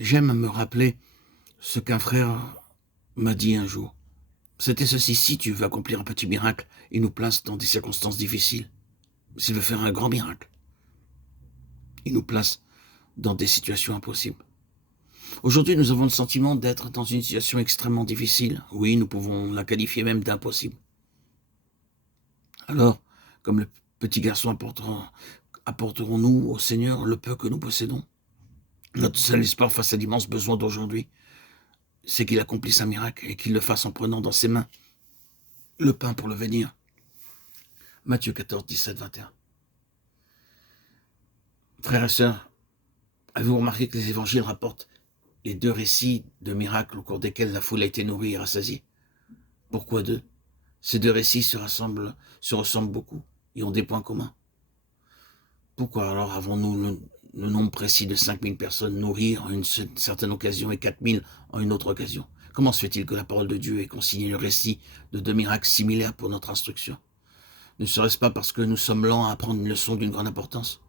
J'aime me rappeler ce qu'un frère m'a dit un jour. C'était ceci: si tu veux accomplir un petit miracle, il nous place dans des circonstances difficiles. S'il veut faire un grand miracle, il nous place dans des situations impossibles. Aujourd'hui, nous avons le sentiment d'être dans une situation extrêmement difficile. Oui, nous pouvons la qualifier même d'impossible. Alors, comme le petit garçon apporterons-nous au Seigneur le peu que nous possédons? Notre seul espoir face à l'immense besoin d'aujourd'hui, c'est qu'il accomplisse un miracle et qu'il le fasse en prenant dans ses mains le pain pour le bénir. Matthieu 14, 17, 21. Frères et sœurs, avez-vous remarqué que les évangiles rapportent les deux récits de miracles au cours desquels la foule a été nourrie et rassasiée? Pourquoi deux? Ces deux récits se ressemblent beaucoup et ont des points communs. Pourquoi alors avons-nous le nombre précis de 5000 personnes nourries en une certaine occasion et 4000 en une autre occasion? Comment se fait-il que la parole de Dieu ait consigné le récit de deux miracles similaires pour notre instruction? Ne serait-ce pas parce que nous sommes lents à apprendre une leçon d'une grande importance?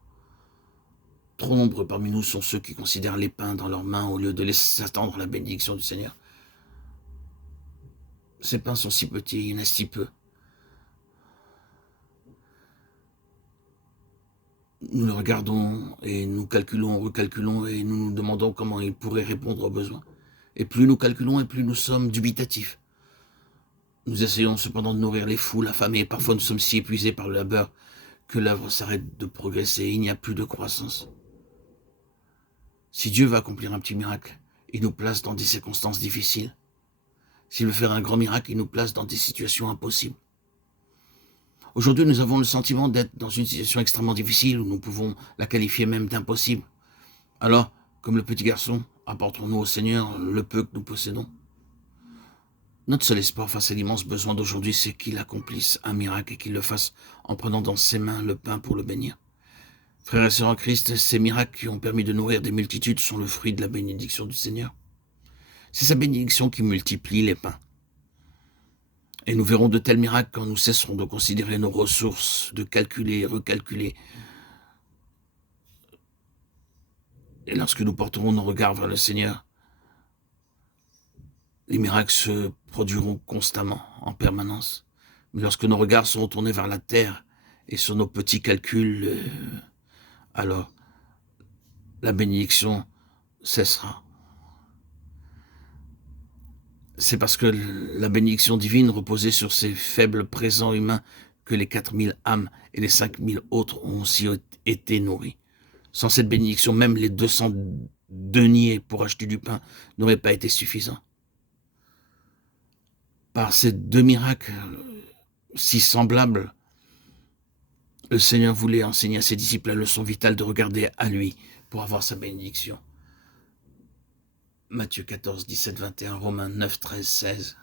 Trop nombreux parmi nous sont ceux qui considèrent les pains dans leurs mains au lieu de laisser s'attendre la bénédiction du Seigneur. Ces pains sont si petits, il y en a si peu. Nous le regardons et nous calculons, recalculons et nous nous demandons comment il pourrait répondre aux besoins. Et plus nous calculons et plus nous sommes dubitatifs. Nous essayons cependant de nourrir les foules affamées et parfois nous sommes si épuisés par le labeur que l'œuvre s'arrête de progresser et il n'y a plus de croissance. Si Dieu veut accomplir un petit miracle, il nous place dans des circonstances difficiles. S'il veut faire un grand miracle, il nous place dans des situations impossibles. Aujourd'hui, nous avons le sentiment d'être dans une situation extrêmement difficile où nous pouvons la qualifier même d'impossible. Alors, comme le petit garçon, apporterons-nous au Seigneur le peu que nous possédons? Notre seul espoir face à l'immense besoin d'aujourd'hui, c'est qu'il accomplisse un miracle et qu'il le fasse en prenant dans ses mains le pain pour le bénir. Frères et sœurs en Christ, ces miracles qui ont permis de nourrir des multitudes sont le fruit de la bénédiction du Seigneur. C'est sa bénédiction qui multiplie les pains. Et nous verrons de tels miracles quand nous cesserons de considérer nos ressources, de calculer et recalculer. Et lorsque nous porterons nos regards vers le Seigneur, les miracles se produiront constamment, en permanence. Mais lorsque nos regards seront tournés vers la terre et sur nos petits calculs, alors la bénédiction cessera. C'est parce que la bénédiction divine reposait sur ces faibles présents humains que les 4000 âmes et les 5000 autres ont aussi été nourris. Sans cette bénédiction, même les 200 deniers pour acheter du pain n'auraient pas été suffisants. Par ces deux miracles si semblables, le Seigneur voulait enseigner à ses disciples la leçon vitale de regarder à lui pour avoir sa bénédiction. Matthieu 14, 17, 21, Romains 9, 13, 16.